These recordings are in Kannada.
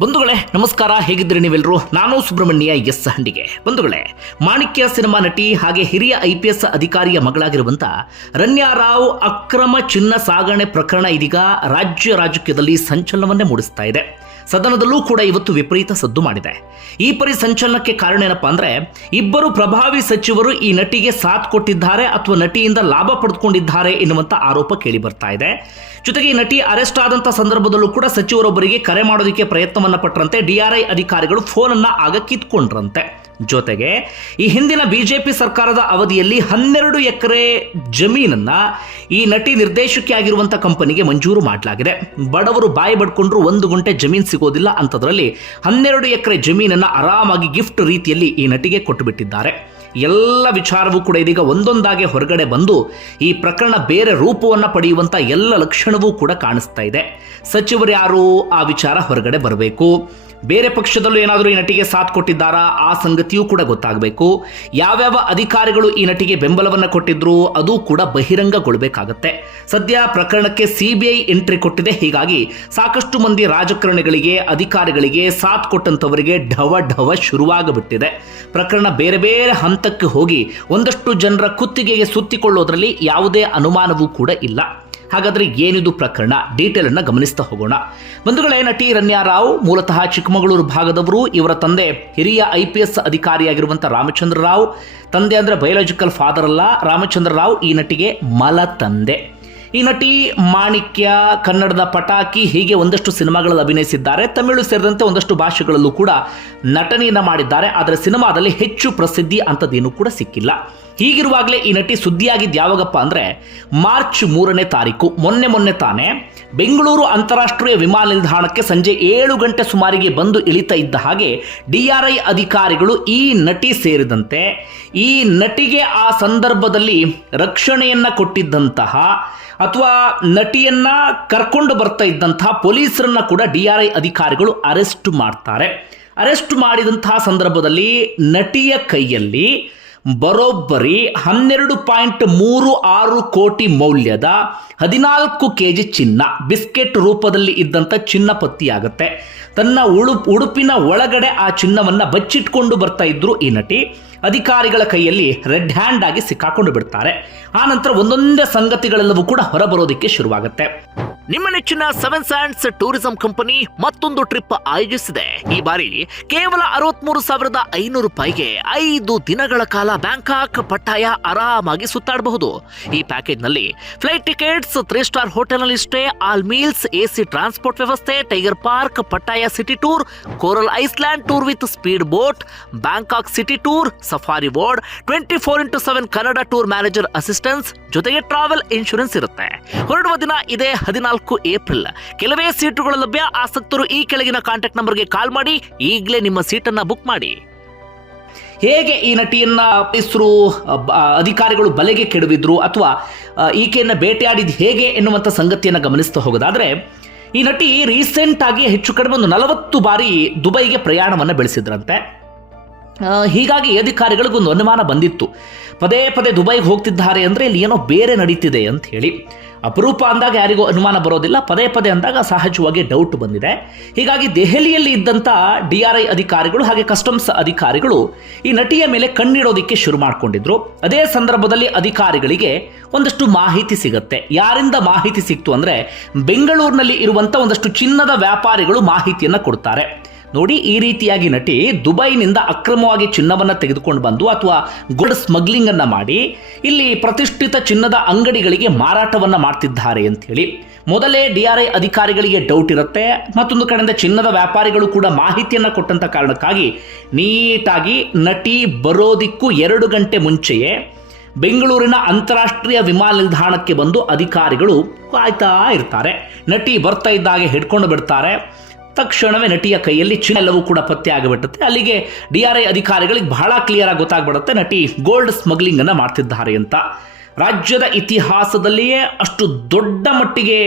ಬಂಧುಗಳೇ, ನಮಸ್ಕಾರ. ಹೇಗಿದ್ದೀರಿ ನೀವೆಲ್ಲರೂ ನಾನು ಸುಬ್ರಹ್ಮಣ್ಯ ಎಸ್ ಹಂಡಿಗೆ. ಬಂಧುಗಳೇ, ಮಾಣಿಕ್ಯ ಸಿನಿಮಾ ನಟಿ ಹಾಗೆ ಹಿರಿಯ ಐ ಪಿ ಎಸ್ ಅಧಿಕಾರಿಯ ಮಗಳಾಗಿರುವಂತ ರನ್ಯಾ ರಾವ್ ಅಕ್ರಮ ಚಿನ್ನ ಸಾಗಣೆ ಪ್ರಕರಣ ಇದೀಗ ರಾಜ್ಯ ರಾಜಕೀಯದಲ್ಲಿ ಸಂಚಲನವನ್ನೇ ಮೂಡಿಸ್ತಾ ಇದೆ. ಸದನದಲ್ಲೂ ಕೂಡ ಇವತ್ತು ವಿಪರೀತ ಸದ್ದು ಮಾಡಿದೆ. ಈ ಪರಿ ಸಂಚಲನಕ್ಕೆ ಕಾರಣ ಏನಪ್ಪಾ ಅಂದ್ರೆ, ಇಬ್ಬರು ಪ್ರಭಾವಿ ಸಚಿವರು ಈ ನಟಿಗೆ ಸಾಥ್ ಕೊಟ್ಟಿದ್ದಾರೆ ಅಥವಾ ನಟಿಯಿಂದ ಲಾಭ ಪಡೆದುಕೊಂಡಿದ್ದಾರೆ ಎನ್ನುವಂತ ಆರೋಪ ಕೇಳಿ ಬರ್ತಾ ಇದೆ. ಜೊತೆಗೆ ಈ ನಟಿ ಅರೆಸ್ಟ್ ಆದಂತ ಸಂದರ್ಭದಲ್ಲೂ ಕೂಡ ಸಚಿವರೊಬ್ಬರಿಗೆ ಕರೆ ಮಾಡೋದಕ್ಕೆ ಪ್ರಯತ್ನವನ್ನ ಪಟ್ಟರಂತೆ ಡಿಆರ್ಐ ಅಧಿಕಾರಿಗಳು ಫೋನ್ ಅನ್ನ ಆಗ ಕಿತ್ಕೊಂಡ್ರಂತೆ. ಜೊತೆಗೆ ಈ ಹಿಂದಿನ ಬಿಜೆಪಿ ಸರ್ಕಾರದ ಅವಧಿಯಲ್ಲಿ ಹನ್ನೆರಡು ಎಕರೆ ಜಮೀನನ್ನ ಈ ನಟಿ ನಿರ್ದೇಶಕಿ ಆಗಿರುವಂತ ಕಂಪನಿಗೆ ಮಂಜೂರು ಮಾಡಲಾಗಿದೆ. ಬಡವರು ಬಾಯಿ ಬಡ್ಕೊಂಡ್ರು ಒಂದು ಗುಂಟೆ ಜಮೀನು ಸಿಗೋದಿಲ್ಲ ಅಂತದ್ರಲ್ಲಿ ಹನ್ನೆರಡು ಎಕರೆ ಜಮೀನನ್ನ ಆರಾಮಾಗಿ ಗಿಫ್ಟ್ ರೀತಿಯಲ್ಲಿ ಈ ನಟಿಗೆ ಕೊಟ್ಟುಬಿಟ್ಟಿದ್ದಾರೆ. ಎಲ್ಲ ವಿಚಾರವೂ ಕೂಡ ಇದೀಗ ಒಂದೊಂದಾಗಿ ಹೊರಗಡೆ ಬಂದು ಈ ಪ್ರಕರಣ ಬೇರೆ ರೂಪವನ್ನು ಪಡೆಯುವಂತ ಎಲ್ಲ ಲಕ್ಷಣವೂ ಕೂಡ ಕಾಣಿಸ್ತಾ ಇದೆ. ಸಚಿವರು ಯಾರು? ಆ ವಿಚಾರ ಹೊರಗಡೆ ಬರಬೇಕು. ಬೇರೆ ಪಕ್ಷದಲ್ಲೂ ಏನಾದರೂ ಈ ನಟಿಗೆ ಸಾಥ್ ಕೊಟ್ಟಿದ್ದಾರಾ? ಆ ಸಂಗತಿಯೂ ಕೂಡ ಗೊತ್ತಾಗಬೇಕು. ಯಾವ್ಯಾವ ಅಧಿಕಾರಿಗಳು ಈ ನಟಿಗೆ ಬೆಂಬಲವನ್ನು ಕೊಟ್ಟಿದ್ರು, ಅದು ಕೂಡ ಬಹಿರಂಗಗೊಳ್ಳಬೇಕಾಗತ್ತೆ ಸದ್ಯ ಪ್ರಕರಣಕ್ಕೆ ಸಿಬಿಐ ಎಂಟ್ರಿ ಕೊಟ್ಟಿದೆ. ಹೀಗಾಗಿ ಸಾಕಷ್ಟು ಮಂದಿ ರಾಜಕಾರಣಿಗಳಿಗೆ, ಅಧಿಕಾರಿಗಳಿಗೆ ಸಾಥ್ ಕೊಟ್ಟಂತವರಿಗೆ ಢವ ಢವ ಶುರುವಾಗಬಿಟ್ಟಿದೆ. ಪ್ರಕರಣ ಬೇರೆ ಬೇರೆ ಹಂತಕ್ಕೆ ಹೋಗಿ ಒಂದಷ್ಟು ಜನರ ಕುತ್ತಿಗೆಗೆ ಸುತ್ತಿಕೊಳ್ಳೋದ್ರಲ್ಲಿ ಯಾವುದೇ ಅನುಮಾನವೂ ಕೂಡ ಇಲ್ಲ. ಹಾಗಾದ್ರೆ ಏನಿದು ಪ್ರಕರಣ? ಡೀಟೇಲ್ ಅನ್ನು ಗಮನಿಸ್ತಾ ಹೋಗೋಣ. ಬಂಧುಗಳೇ, ನಟಿ ರನ್ಯಾ ರಾವ್ ಮೂಲತಃ ಚಿಕ್ಕಮಗಳೂರು ಭಾಗದವರು. ಇವರ ತಂದೆ ಹಿರಿಯ ಐ ಪಿ ಎಸ್ ಅಧಿಕಾರಿಯಾಗಿರುವಂಥ ರಾಮಚಂದ್ರ ರಾವ್. ತಂದೆ ಅಂದ್ರೆ ಬಯೋಲಾಜಿಕಲ್ ಫಾದರ್ ಅಲ್ಲ. ರಾಮಚಂದ್ರ ರಾವ್ ಈ ನಟಿಗೆ ಮಲ ತಂದೆ. ಈ ನಟಿ ಮಾಣಿಕ್ಯ ಕನ್ನಡದ ಪಟಾಕಿ ಹೀಗೆ ಒಂದಷ್ಟು ಸಿನಿಮಾಗಳಲ್ಲಿ ಅಭಿನಯಿಸಿದ್ದಾರೆ. ತಮಿಳು ಸೇರಿದಂತೆ ಒಂದಷ್ಟು ಭಾಷೆಗಳಲ್ಲೂ ಕೂಡ ನಟನೆಯನ್ನು ಮಾಡಿದ್ದಾರೆ. ಆದರೆ ಸಿನಿಮಾದಲ್ಲಿ ಹೆಚ್ಚು ಪ್ರಸಿದ್ಧಿ ಅಂಥದ್ದೇನು ಕೂಡ ಸಿಕ್ಕಿಲ್ಲ. ಹೀಗಿರುವಾಗಲೇ ಈ ನಟಿ ಸುದ್ದಿಯಾಗಿದ್ದು ಯಾವಾಗಪ್ಪ ಅಂದರೆ ಮಾರ್ಚ್ ಮೂರನೇ ತಾರೀಕು. ಮೊನ್ನೆ ಮೊನ್ನೆ ತಾನೇ ಬೆಂಗಳೂರು ಅಂತಾರಾಷ್ಟ್ರೀಯ ವಿಮಾನ ನಿಲ್ದಾಣಕ್ಕೆ ಸಂಜೆ ಏಳು ಗಂಟೆ ಸುಮಾರಿಗೆ ಬಂದು ಇಳಿತಾ ಇದ್ದ ಹಾಗೆ ಡಿಆರ್ಐ ಅಧಿಕಾರಿಗಳು ಈ ನಟಿ ಸೇರಿದಂತೆ ಈ ನಟಿಗೆ ಆ ಸಂದರ್ಭದಲ್ಲಿ ರಕ್ಷಣೆಯನ್ನು ಕೊಟ್ಟಿದ್ದಂತಹ ಅಥವಾ ನಟಿಯನ್ನ ಕರ್ಕೊಂಡು ಬರ್ತಾ ಇದ್ದಂತಹ ಪೊಲೀಸರನ್ನ ಕೂಡ ಡಿ ಆರ್ ಐ ಅಧಿಕಾರಿಗಳು ಅರೆಸ್ಟ್ ಮಾಡ್ತಾರೆ. ಅರೆಸ್ಟ್ ಮಾಡಿದಂತಹ ಸಂದರ್ಭದಲ್ಲಿ ನಟಿಯ ಕೈಯಲ್ಲಿ ಬರೋಬ್ಬರಿ ಹನ್ನೆರಡು ಪಾಯಿಂಟ್ ಮೂರು ಆರು ಕೋಟಿ ಮೌಲ್ಯದ ಹದಿನಾಲ್ಕು ಕೆ ಜಿ ಚಿನ್ನ, ಬಿಸ್ಕೆಟ್ ರೂಪದಲ್ಲಿ ಇದ್ದಂಥ ಚಿನ್ನ ಪತ್ತಿಯಾಗುತ್ತೆ. ತನ್ನ ಉಳು, ಉಡುಪಿನ ಒಳಗಡೆ ಆ ಚಿನ್ನವನ್ನು ಬಚ್ಚಿಟ್ಕೊಂಡು ಬರ್ತಾ ಇದ್ರು ಈ ನಟಿ. ಅಧಿಕಾರಿಗಳ ಕೈಯಲ್ಲಿ ರೆಡ್ ಹ್ಯಾಂಡ್ ಆಗಿ ಸಿಕ್ಕಾಕೊಂಡು ಬಿಡ್ತಾರೆ. ಆ ನಂತರ ಒಂದೊಂದೇ ಸಂಗತಿಗಳೆಲ್ಲವೂ ಕೂಡ ಹೊರಬರೋದಕ್ಕೆ ಶುರುವಾಗುತ್ತೆ. ನಿಮ್ಮ ನೆಚ್ಚಿನ ಸೆವೆನ್ ಸ್ಯಾಂಡ್ಸ್ ಟೂರಿಸಂ ಕಂಪನಿ ಮತ್ತೊಂದು ಟ್ರಿಪ್ ಆಯೋಜಿಸಿದೆ. ಈ ಬಾರಿ ಕೇವಲ ಅರವತ್ಮೂರು ಸಾವಿರದ ಐನೂರು ರೂಪಾಯಿಗೆ ಐದು ದಿನಗಳ ಕಾಲ ಬ್ಯಾಂಕಾಕ್ ಪಟ್ಟಾಯ ಆರಾಮಾಗಿ ಸುತ್ತಾಡಬಹುದು. ಈ ಪ್ಯಾಕೇಜ್ನಲ್ಲಿ ಫ್ಲೈಟ್ ಟಿಕೆಟ್ಸ್ ತ್ರೀ ಸ್ಟಾರ್ ಹೋಟೆಲ್ನಲ್ಲಿ stay all meals AC transport ವ್ಯವಸ್ಥೆ tiger park Pattaya city tour coral island tour with speed boat Bangkok city tour safari board twenty four into seven Kannada tour manager assistance ಜೊತೆಗೆ ಟ್ರಾವೆಲ್ ಇನ್ಶೂರೆನ್ಸ್ ಇರುತ್ತೆ. ಹೊರಡುವ ದಿನ ಇದೇ ಹದಿನಾಲ್ಕು ಏಪ್ರಿಲ್. ಕೆಲವೇ ಸೀಟುಗಳು ಲಭ್ಯ. ಆಸಕ್ತರು ಈ ಕೆಳಗಿನ ಕಾಂಟ್ಯಾಕ್ಟ್ ನಂಬರ್ಗೆ ಕಾಲ್ ಮಾಡಿ. ಈಗಲೇ ನಿಮ್ಮ ಸೀಟನ್ನ ಬುಕ್ ಮಾಡಿ. ಹೇಗೆ ಈ ನಟಿಯನ್ನ ಪೊಲೀಸರು ಅಧಿಕಾರಿಗಳು ಬಲೆಗೆ ಕೆಡವಿದ್ರು ಅಥವಾ ಈಕೆಯನ್ನ ಬೇಟೆಯಾಡಿದ್ ಹೇಗೆ ಎನ್ನುವಂಥ ಸಂಗತಿಯನ್ನ ಗಮನಿಸ್ತಾ ಹೋಗೋದಾದ್ರೆ, ಈ ನಟಿ ರೀಸೆಂಟ್ ಆಗಿ ಹೆಚ್ಚು ಕಡಿಮೆ ಒಂದು ನಲವತ್ತು ಬಾರಿ ದುಬೈಗೆ ಪ್ರಯಾಣವನ್ನು ಬೆಳೆಸಿದ್ರಂತೆ. ಹೀಗಾಗಿ ಅಧಿಕಾರಿಗಳಿಗೊಂದು ಅನುಮಾನ ಬಂದಿತ್ತು. ಪದೇ ಪದೇ ದುಬೈಗೆ ಹೋಗ್ತಿದ್ದಾರೆ ಅಂದರೆ ಇಲ್ಲಿ ಏನೋ ಬೇರೆ ನಡೀತಿದೆ ಅಂತ ಹೇಳಿ. ಅಪರೂಪ ಅಂದಾಗ ಯಾರಿಗೂ ಅನುಮಾನ ಬರೋದಿಲ್ಲ, ಪದೇ ಪದೇ ಅಂದಾಗ ಸಹಜವಾಗಿ ಡೌಟ್ ಬಂದಿದೆ. ಹೀಗಾಗಿ ದೆಹಲಿಯಲ್ಲಿ ಇದ್ದಂಥ ಡಿ ಆರ್ ಐ ಅಧಿಕಾರಿಗಳು ಹಾಗೆ ಕಸ್ಟಮ್ಸ್ ಅಧಿಕಾರಿಗಳು ಈ ನಟಿಯ ಮೇಲೆ ಕಣ್ಣಿಡೋದಕ್ಕೆ ಶುರು ಮಾಡಿಕೊಂಡಿದ್ರು. ಅದೇ ಸಂದರ್ಭದಲ್ಲಿ ಅಧಿಕಾರಿಗಳಿಗೆ ಒಂದಷ್ಟು ಮಾಹಿತಿ ಸಿಗುತ್ತೆ. ಯಾರಿಂದ ಮಾಹಿತಿ ಸಿಕ್ತು ಅಂದರೆ ಬೆಂಗಳೂರಿನಲ್ಲಿ ಇರುವಂಥ ಒಂದಷ್ಟು ಚಿನ್ನದ ವ್ಯಾಪಾರಿಗಳು ಮಾಹಿತಿಯನ್ನು ಕೊಡ್ತಾರೆ. ನೋಡಿ, ಈ ರೀತಿಯಾಗಿ ನಟಿ ದುಬೈನಿಂದ ಅಕ್ರಮವಾಗಿ ಚಿನ್ನವನ್ನು ತೆಗೆದುಕೊಂಡು ಬಂದು ಅಥವಾ ಗೋಲ್ಡ್ ಸ್ಮಗ್ಲಿಂಗ್ ಅನ್ನ ಮಾಡಿ, ಇಲ್ಲಿ ಪ್ರತಿಷ್ಠಿತ ಚಿನ್ನದ ಅಂಗಡಿಗಳಿಗೆ ಮಾರಾಟವನ್ನ ಮಾಡ್ತಿದ್ದಾರೆ ಅಂತ ಹೇಳಿ. ಮೊದಲೇ ಡಿ ಆರ್ ಐ ಅಧಿಕಾರಿಗಳಿಗೆ ಡೌಟ್ ಇರುತ್ತೆ. ಮತ್ತೊಂದು ಕಡೆಯಿಂದ ಚಿನ್ನದ ವ್ಯಾಪಾರಿಗಳು ಕೂಡ ಮಾಹಿತಿಯನ್ನ ಕೊಟ್ಟಂತ ಕಾರಣಕ್ಕಾಗಿ ನೀಟಾಗಿ ನಟಿ ಬರೋದಿಕ್ಕೂ ಎರಡು ಗಂಟೆ ಮುಂಚೆಯೇ ಬೆಂಗಳೂರಿನ ಅಂತಾರಾಷ್ಟ್ರೀಯ ವಿಮಾನ ನಿಲ್ದಾಣಕ್ಕೆ ಬಂದು ಅಧಿಕಾರಿಗಳು ಕಾಯ್ತಾ ಇರ್ತಾರೆ. ನಟಿ ಬರ್ತಾ ಇದ್ದಾಗೆ ಹಿಡ್ಕೊಂಡು ಬಿಡ್ತಾರೆ. ತಕ್ಷಣವೇ ನಟಿಯ ಕೈಯಲ್ಲಿ ಚಿನ್ನ ಎಲ್ಲವೂ ಕೂಡ ಪತ್ತೆ ಆಗಿಬಿಡುತ್ತೆ ಅಲ್ಲಿಗೆ ಡಿ ಆರ್ ಐ ಅಧಿಕಾರಿಗಳಿಗೆ ಬಹಳ ಕ್ಲಿಯರ್ ಆಗಿ ಗೊತ್ತಾಗ್ಬಿಡುತ್ತೆ ನಟಿ ಗೋಲ್ಡ್ ಸ್ಮಗ್ಲಿಂಗ್ ಅನ್ನ ಮಾಡ್ತಿದ್ದಾರೆ ಅಂತ. ರಾಜ್ಯದ ಇತಿಹಾಸದಲ್ಲಿಯೇ ಅಷ್ಟು ದೊಡ್ಡ ಮಟ್ಟಿಗೆ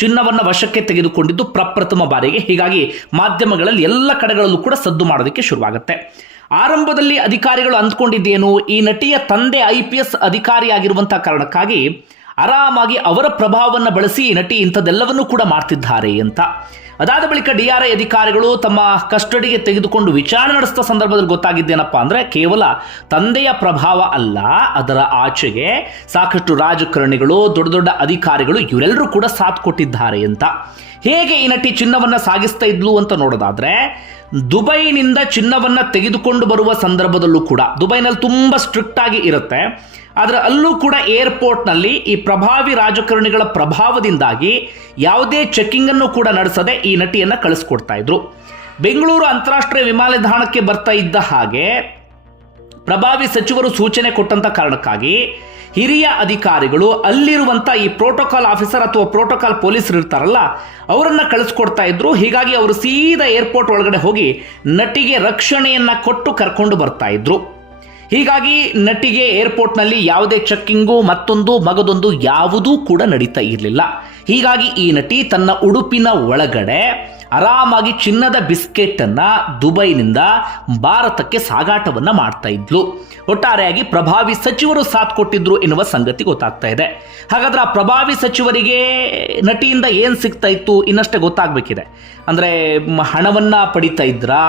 ಚಿನ್ನವನ್ನು ವಶಕ್ಕೆ ತೆಗೆದುಕೊಂಡಿದ್ದು ಪ್ರಪ್ರಥಮ ಬಾರಿಗೆ. ಹೀಗಾಗಿ ಮಾಧ್ಯಮಗಳಲ್ಲಿ ಎಲ್ಲ ಕಡೆಗಳಲ್ಲೂ ಕೂಡ ಸದ್ದು ಮಾಡೋದಕ್ಕೆ ಶುರುವಾಗುತ್ತೆ. ಆರಂಭದಲ್ಲಿ ಅಧಿಕಾರಿಗಳು ಅಂದ್ಕೊಂಡಿದ್ದೇನು, ಈ ನಟಿಯ ತಂದೆ ಐ ಪಿ ಎಸ್ ಅಧಿಕಾರಿಯಾಗಿರುವಂಥ ಕಾರಣಕ್ಕಾಗಿ ಆರಾಮಾಗಿ ಅವರ ಪ್ರಭಾವವನ್ನು ಬಳಸಿ ನಟಿ ಇಂಥದ್ದೆಲ್ಲವನ್ನೂ ಕೂಡ ಮಾಡ್ತಿದ್ದಾರೆ ಅಂತ. ಅದಾದ ಬಳಿಕ ಡಿ ಆರ್ ಐ ಅಧಿಕಾರಿಗಳು ತಮ್ಮ ಕಸ್ಟಡಿಗೆ ತೆಗೆದುಕೊಂಡು ವಿಚಾರಣೆ ನಡೆಸಿದ ಸಂದರ್ಭದಲ್ಲಿ ಗೊತ್ತಾಗಿದ್ದೇನಪ್ಪ ಅಂದ್ರೆ ಕೇವಲ ತಂದೆಯ ಪ್ರಭಾವ ಅಲ್ಲ, ಅದರ ಆಚೆಗೆ ಸಾಕಷ್ಟು ರಾಜಕಾರಣಿಗಳು, ದೊಡ್ಡ ದೊಡ್ಡ ಅಧಿಕಾರಿಗಳು ಇವರೆಲ್ಲರೂ ಕೂಡ ಸಾಥ್ ಕೊಟ್ಟಿದ್ದಾರೆ ಅಂತ. ಹೇಗೆ ಈ ನಟಿ ಚಿನ್ನವನ್ನ ಸಾಗಿಸ್ತಾ ಇದ್ಲು ಅಂತ ನೋಡೋದಾದ್ರೆ ದುಬೈನಿಂದ ಚಿನ್ನವನ್ನು ತೆಗೆದುಕೊಂಡು ಬರುವ ಸಂದರ್ಭದಲ್ಲೂ ಕೂಡ, ದುಬೈನಲ್ಲಿ ತುಂಬ ಸ್ಟ್ರಿಕ್ಟ್ ಆಗಿ ಇರುತ್ತೆ. ಆದರೆ ಅಲ್ಲೂ ಕೂಡ ಏರ್ಪೋರ್ಟ್ನಲ್ಲಿ ಈ ಪ್ರಭಾವಿ ರಾಜಕಾರಣಿಗಳ ಪ್ರಭಾವದಿಂದಾಗಿ ಯಾವುದೇ ಚೆಕ್ಕಿಂಗನ್ನು ಕೂಡ ನಡೆಸದೆ ಈ ನಟಿಯನ್ನು ಕಳಿಸ್ಕೊಡ್ತಾ ಇದ್ರು. ಬೆಂಗಳೂರು ಅಂತಾರಾಷ್ಟ್ರೀಯ ವಿಮಾನ ನಿಲ್ದಾಣಕ್ಕೆ ಬರ್ತಾ ಇದ್ದ ಹಾಗೆ ಪ್ರಭಾವಿ ಸಚಿವರು ಸೂಚನೆ ಕೊಟ್ಟಂತ ಕಾರಣಕ್ಕಾಗಿ ಹಿರಿಯ ಅಧಿಕಾರಿಗಳು ಅಲ್ಲಿರುವಂತ ಈ ಪ್ರೋಟೋಕಾಲ್ ಆಫೀಸರ್ ಅಥವಾ ಪ್ರೋಟೋಕಾಲ್ ಪೊಲೀಸರು ಇರ್ತಾರಲ್ಲ, ಅವರನ್ನು ಕಳಿಸ್ಕೊಡ್ತಾ ಇದ್ರು. ಹೀಗಾಗಿ ಅವರು ಸೀದಾ ಏರ್ಪೋರ್ಟ್ ಒಳಗಡೆ ಹೋಗಿ ನಟಿಗೆ ರಕ್ಷಣೆಯನ್ನ ಕೊಟ್ಟು ಕರ್ಕೊಂಡು ಬರ್ತಾ ಇದ್ರು. ಹೀಗಾಗಿ ನಟಿಗೆ ಏರ್ಪೋರ್ಟ್ನಲ್ಲಿ ಯಾವುದೇ ಚೆಕ್ಕಿಂಗು ಮತ್ತೊಂದು ಮಗದೊಂದು ಯಾವುದೂ ಕೂಡ ನಡೀತಾ ಇರಲಿಲ್ಲ. ಹೀಗಾಗಿ ಈ ನಟಿ ತನ್ನ ಉಡುಪಿನ ಒಳಗಡೆ ಆರಾಮಾಗಿ ಚಿನ್ನದ ಬಿಸ್ಕೆಟ್ ಅನ್ನ ದುಬೈನಿಂದ ಭಾರತಕ್ಕೆ ಸಾಗಾಟವನ್ನ ಮಾಡ್ತಾ ಇದ್ಲು. ಒಟ್ಟಾರೆಯಾಗಿ ಪ್ರಭಾವಿ ಸಚಿವರು ಸಾಥ್ ಕೊಟ್ಟಿದ್ರು ಎನ್ನುವ ಸಂಗತಿ ಗೊತ್ತಾಗ್ತಾ ಇದೆ. ಹಾಗಾದ್ರೆ ಆ ಪ್ರಭಾವಿ ಸಚಿವರಿಗೆ ನಟಿಯಿಂದ ಏನ್ ಸಿಗ್ತಾ ಇತ್ತು ಇನ್ನಷ್ಟೇ ಗೊತ್ತಾಗ್ಬೇಕಿದೆ. ಅಂದ್ರೆ ಹಣವನ್ನ ಪಡಿತಾ ಇದ್ರಾ?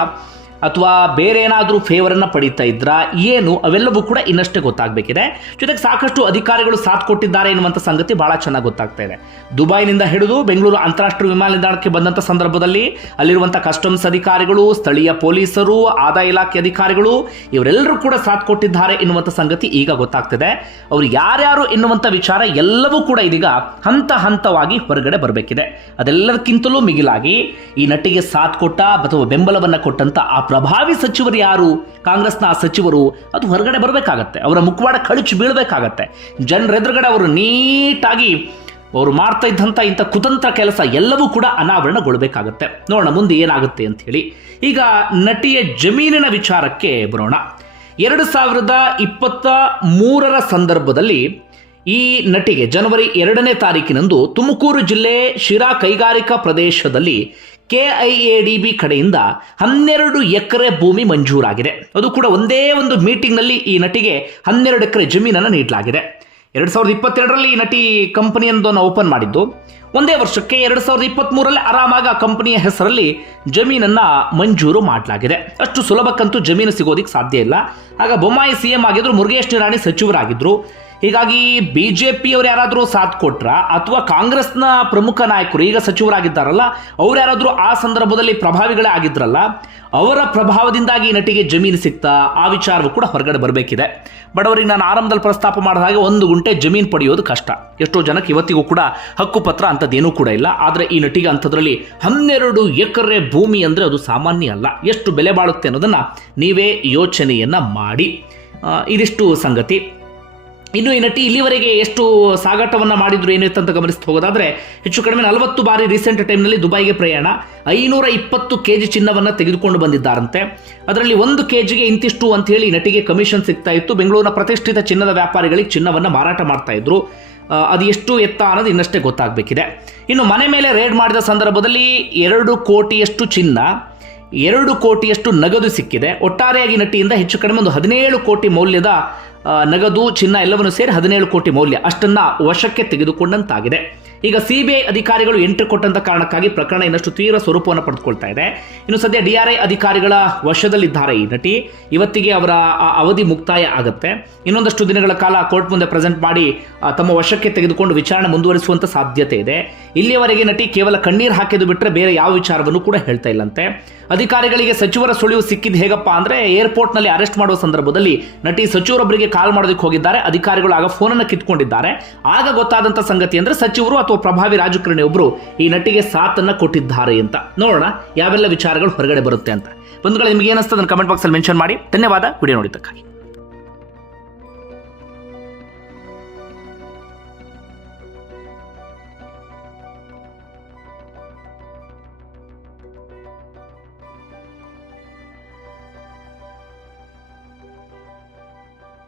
ಅಥವಾ ಬೇರೆ ಏನಾದರೂ ಫೇವರನ್ನು ಪಡೀತಾ ಇದ್ರಾ, ಏನು, ಅವೆಲ್ಲವೂ ಕೂಡ ಇನ್ನಷ್ಟೇ ಗೊತ್ತಾಗಬೇಕಿದೆ. ಜೊತೆಗೆ ಸಾಕಷ್ಟು ಅಧಿಕಾರಿಗಳು ಸಾಥ್ ಕೊಟ್ಟಿದ್ದಾರೆ ಎನ್ನುವಂಥ ಸಂಗತಿ ಭಾಳ ಚೆನ್ನಾಗಿ ಗೊತ್ತಾಗ್ತಾ ಇದೆ. ದುಬೈನಿಂದ ಹಿಡಿದು ಬೆಂಗಳೂರು ಅಂತಾರಾಷ್ಟ್ರೀಯ ವಿಮಾನ ನಿಲ್ದಾಣಕ್ಕೆ ಬಂದಂಥ ಸಂದರ್ಭದಲ್ಲಿ ಅಲ್ಲಿರುವಂಥ ಕಸ್ಟಮ್ಸ್ ಅಧಿಕಾರಿಗಳು, ಸ್ಥಳೀಯ ಪೊಲೀಸರು, ಆದಾಯ ಇಲಾಖೆ ಅಧಿಕಾರಿಗಳು, ಇವರೆಲ್ಲರೂ ಕೂಡ ಸಾಥ್ ಕೊಟ್ಟಿದ್ದಾರೆ ಎನ್ನುವಂಥ ಸಂಗತಿ ಈಗ ಗೊತ್ತಾಗ್ತಿದೆ. ಅವರು ಯಾರ್ಯಾರು ಎನ್ನುವಂಥ ವಿಚಾರ ಎಲ್ಲವೂ ಕೂಡ ಇದೀಗ ಹಂತ ಹಂತವಾಗಿ ಹೊರಗಡೆ ಬರಬೇಕಿದೆ. ಅದೆಲ್ಲದಕ್ಕಿಂತಲೂ ಮಿಗಿಲಾಗಿ ಈ ನಟಿಗೆ ಸಾಥ್ ಕೊಟ್ಟ ಅಥವಾ ಬೆಂಬಲವನ್ನು ಕೊಟ್ಟಂತ ಆ ಪ್ರಭಾವಿ ಸಚಿವರು ಯಾರು? ಕಾಂಗ್ರೆಸ್ನ ಸಚಿವರು, ಅದು ಹೊರಗಡೆ ಬರಬೇಕಾಗತ್ತೆ. ಅವರ ಮುಖವಾಡ ಕಳಚಿ ಬೀಳಬೇಕಾಗತ್ತೆ. ಜನರ ಎದುರುಗಡೆ ಅವರು ನೀಟಾಗಿ ಅವರು ಮಾಡ್ತಾ ಇದ್ದಂಥ ಇಂಥ ಕುತಂತ್ರ ಕೆಲಸ ಎಲ್ಲವೂ ಕೂಡ ಅನಾವರಣಗೊಳ್ಳಬೇಕಾಗತ್ತೆ. ನೋಡೋಣ, ಮುಂದೆ ಏನಾಗುತ್ತೆ ಅಂತ ಹೇಳಿ. ಈಗ ನಟಿಯ ಜಮೀನಿನ ವಿಚಾರಕ್ಕೆ ಬರೋಣ. ಎರಡು ಸಾವಿರದ ಇಪ್ಪತ್ತ ಮೂರರ ಸಂದರ್ಭದಲ್ಲಿ ಈ ನಟಿಗೆ ಜನವರಿ ಎರಡನೇ ತಾರೀಕಿನಂದು ತುಮಕೂರು ಜಿಲ್ಲೆ ಶಿರಾ ಕೈಗಾರಿಕಾ ಪ್ರದೇಶದಲ್ಲಿ ಕೆಐಎಡಿಬಿ ಕಡೆಯಿಂದ ಹನ್ನೆರಡು ಎಕರೆ ಭೂಮಿ ಮಂಜೂರಾಗಿದೆ. ಅದು ಕೂಡ ಒಂದೇ ಒಂದು ಮೀಟಿಂಗ್ನಲ್ಲಿ ಈ ನಟಿಗೆ ಹನ್ನೆರಡು ಎಕರೆ ಜಮೀನನ್ನು ನೀಡಲಾಗಿದೆ. ಎರಡು ಸಾವಿರದ ಇಪ್ಪತ್ತೆರಡರಲ್ಲಿ ಈ ನಟಿ ಕಂಪನಿಯೊಂದನ್ನು ಓಪನ್ ಮಾಡಿದ್ದು, ಒಂದೇ ವರ್ಷಕ್ಕೆ ಎರಡು ಸಾವಿರದ ಇಪ್ಪತ್ತ್ಮೂರರಲ್ಲಿ ಆರಾಮಾಗಿ ಆ ಕಂಪನಿಯ ಹೆಸರಲ್ಲಿ ಜಮೀನನ್ನ ಮಂಜೂರು ಮಾಡಲಾಗಿದೆ. ಅಷ್ಟು ಸುಲಭಕ್ಕಂತೂ ಜಮೀನು ಸಿಗೋದಿಕ್ಕೆ ಸಾಧ್ಯ ಇಲ್ಲ. ಆಗ ಬೊಮ್ಮಾಯಿ ಸಿ ಎಂ ಆಗಿದ್ರು, ಮುರುಗೇಶ್ ನಿರಾಣಿ ಸಚಿವರಾಗಿದ್ರು. ಹೀಗಾಗಿ ಬಿಜೆಪಿಯವರು ಯಾರಾದರೂ ಸಾಥ್ ಕೊಟ್ರ? ಅಥವಾ ಕಾಂಗ್ರೆಸ್ನ ಪ್ರಮುಖ ನಾಯಕರು, ಈಗ ಸಚಿವರಾಗಿದ್ದಾರಲ್ಲ, ಅವ್ರು ಯಾರಾದರೂ ಆ ಸಂದರ್ಭದಲ್ಲಿ ಪ್ರಭಾವಿಗಳೇ ಆಗಿದ್ರಲ್ಲ, ಅವರ ಪ್ರಭಾವದಿಂದಾಗಿ ನಟಿಗೆ ಜಮೀನು ಸಿಗ್ತಾ, ಆ ವಿಚಾರವೂ ಕೂಡ ಹೊರಗಡೆ ಬರಬೇಕಿದೆ. ಬಡವರಿಗೆ ನಾನು ಆರಂಭದಲ್ಲಿ ಪ್ರಸ್ತಾಪ ಮಾಡಿದ ಹಾಗೆ ಒಂದು ಗುಂಟೆ ಜಮೀನು ಪಡೆಯೋದು ಕಷ್ಟ. ಎಷ್ಟೋ ಜನಕ್ಕೆ ಇವತ್ತಿಗೂ ಕೂಡ ಹಕ್ಕುಪತ್ರ ಅಂಥದ್ದೇನೂ ಕೂಡ ಇಲ್ಲ. ಆದರೆ ಈ ನಟಿಗೆ ಅಂಥದ್ರಲ್ಲಿ ಹನ್ನೆರಡು ಎಕರೆ ಭೂಮಿ ಅಂದರೆ ಅದು ಸಾಮಾನ್ಯ ಅಲ್ಲ. ಎಷ್ಟು ಬೆಲೆ ಬಾಳುತ್ತೆ ಅನ್ನೋದನ್ನು ನೀವೇ ಯೋಚನೆಯನ್ನು ಮಾಡಿ. ಇದಿಷ್ಟು ಸಂಗತಿ. ಇನ್ನು ಈ ನಟಿ ಇಲ್ಲಿವರೆಗೆ ಎಷ್ಟು ಸಾಗಾಟವನ್ನ ಮಾಡಿದ್ರು ಏನಿತ್ತು ಅಂತ ಗಮನಿಸ್ತಾ ಹೋಗೋದಾದ್ರೆ, ಹೆಚ್ಚು ಕಡಿಮೆ ನಲವತ್ತು ಬಾರಿ ರೀಸೆಂಟ್ ಟೈಮ್ನಲ್ಲಿ ದುಬೈಗೆ ಪ್ರಯಾಣ, ಐನೂರ ಇಪ್ಪತ್ತು ಕೆ ಜಿ ಚಿನ್ನವನ್ನು ತೆಗೆದುಕೊಂಡು ಬಂದಿದ್ದಾರಂತೆ. ಅದರಲ್ಲಿ ಒಂದು ಕೆ ಜಿಗೆ ಇಂತಿಷ್ಟು ಅಂತ ಹೇಳಿ ನಟಿಗೆ ಕಮಿಷನ್ ಸಿಗ್ತಾ ಇತ್ತು. ಬೆಂಗಳೂರಿನ ಪ್ರತಿಷ್ಠಿತ ಚಿನ್ನದ ವ್ಯಾಪಾರಿಗಳಿಗೆ ಚಿನ್ನವನ್ನು ಮಾರಾಟ ಮಾಡ್ತಾ ಇದ್ರು. ಅದು ಎಷ್ಟು ಎತ್ತ ಅನ್ನೋದು ಇನ್ನಷ್ಟೇ ಗೊತ್ತಾಗಬೇಕಿದೆ. ಇನ್ನು ಮನೆ ಮೇಲೆ ರೇಡ್ ಮಾಡಿದ ಸಂದರ್ಭದಲ್ಲಿ ಎರಡು ಕೋಟಿಯಷ್ಟು ಚಿನ್ನ, ಎರಡು ಕೋಟಿಯಷ್ಟು ನಗದು ಸಿಕ್ಕಿದೆ. ಒಟ್ಟಾರೆಯಾಗಿ ನಟಿಯಿಂದ ಹೆಚ್ಚು ಕಡಿಮೆ ಒಂದು ಹದಿನೇಳು ಕೋಟಿ ಮೌಲ್ಯದ ನಗದು ಚಿನ್ನ ಎಲ್ಲವನ್ನು ಸೇರಿ ಹದಿನೇಳು ಕೋಟಿ ಮೌಲ್ಯ ಅಷ್ಟನ್ನ ವಶಕ್ಕೆ ತೆಗೆದುಕೊಂಡಂತಾಗಿದೆ. ಈಗ ಸಿಬಿಐ ಅಧಿಕಾರಿಗಳು ಎಂಟ್ರಿ ಕೊಟ್ಟಂತ ಕಾರಣಕ್ಕಾಗಿ ಪ್ರಕರಣ ಇನ್ನಷ್ಟು ತೀವ್ರ ಸ್ವರೂಪವನ್ನು ಪಡೆದುಕೊಳ್ತಾ ಇದೆ. ಇನ್ನು ಸದ್ಯ ಡಿಆರ್ಐ ಅಧಿಕಾರಿಗಳ ವಶದಲ್ಲಿದ್ದಾರೆ ಈ ನಟಿ. ಇವತ್ತಿಗೆ ಅವರ ಅವಧಿ ಮುಕ್ತಾಯ ಆಗುತ್ತೆ. ಇನ್ನೊಂದಷ್ಟು ದಿನಗಳ ಕಾಲ ಕೋರ್ಟ್ ಮುಂದೆ ಪ್ರೆಸೆಂಟ್ ಮಾಡಿ ತಮ್ಮ ವಶಕ್ಕೆ ತೆಗೆದುಕೊಂಡು ವಿಚಾರಣೆ ಮುಂದುವರಿಸುವಂತ ಸಾಧ್ಯತೆ ಇದೆ. ಇಲ್ಲಿಯವರೆಗೆ ನಟಿ ಕೇವಲ ಕಣ್ಣೀರು ಹಾಕಿದ್ದು ಬಿಟ್ಟರೆ ಬೇರೆ ಯಾವ ವಿಚಾರವನ್ನು ಕೂಡ ಹೇಳ್ತಾ ಇಲ್ಲಂತೆ. ಅಧಿಕಾರಿಗಳಿಗೆ ಸಚಿವರ ಸುಳಿವು ಸಿಕ್ಕಿದ್ದು ಹೇಗಪ್ಪ ಅಂದ್ರೆ ಏರ್ಪೋರ್ಟ್ನಲ್ಲಿ ಅರೆಸ್ಟ್ ಮಾಡುವ ಸಂದರ್ಭದಲ್ಲಿ ನಟಿ ಸಚಿವರೊಬ್ಬರಿಗೆ ಕಾಲ್ ಮಾಡೋದಕ್ಕೆ ಹೋಗಿದ್ದಾರೆ. ಅಧಿಕಾರಿಗಳು ಆಗ ಫೋನನ್ನು ಕಿತ್ಕೊಂಡಿದ್ದಾರೆ. ಆಗ ಗೊತ್ತಾದಂತ ಸಂಗತಿ ಅಂದ್ರೆ ಸಚಿವರು ಅಥವಾ ಪ್ರಭಾವಿ ರಾಜಕಾರಣಿ ಒಬ್ಬರು ಈ ನಟಿಗೆ ಸಾಥನ್ನ ಕೊಟ್ಟಿದ್ದಾರೆ ಅಂತ. ನೋಡೋಣ, ಯಾವೆಲ್ಲ ವಿಚಾರಗಳು ಹೊರಗಡೆ ಬರುತ್ತೆ ಅಂತ. ಬಂಧುಗಳು, ನಿಮ್ಗೆ ಏನಿಸ್ತದೆ ಕಮೆಂಟ್ ಬಾಕ್ಸ್ ಅಲ್ಲಿ ಮೆನ್ಷನ್ ಮಾಡಿ. ಧನ್ಯವಾದ, ವಿಡಿಯೋ ನೋಡಿದ್ದಕ್ಕಾಗಿ.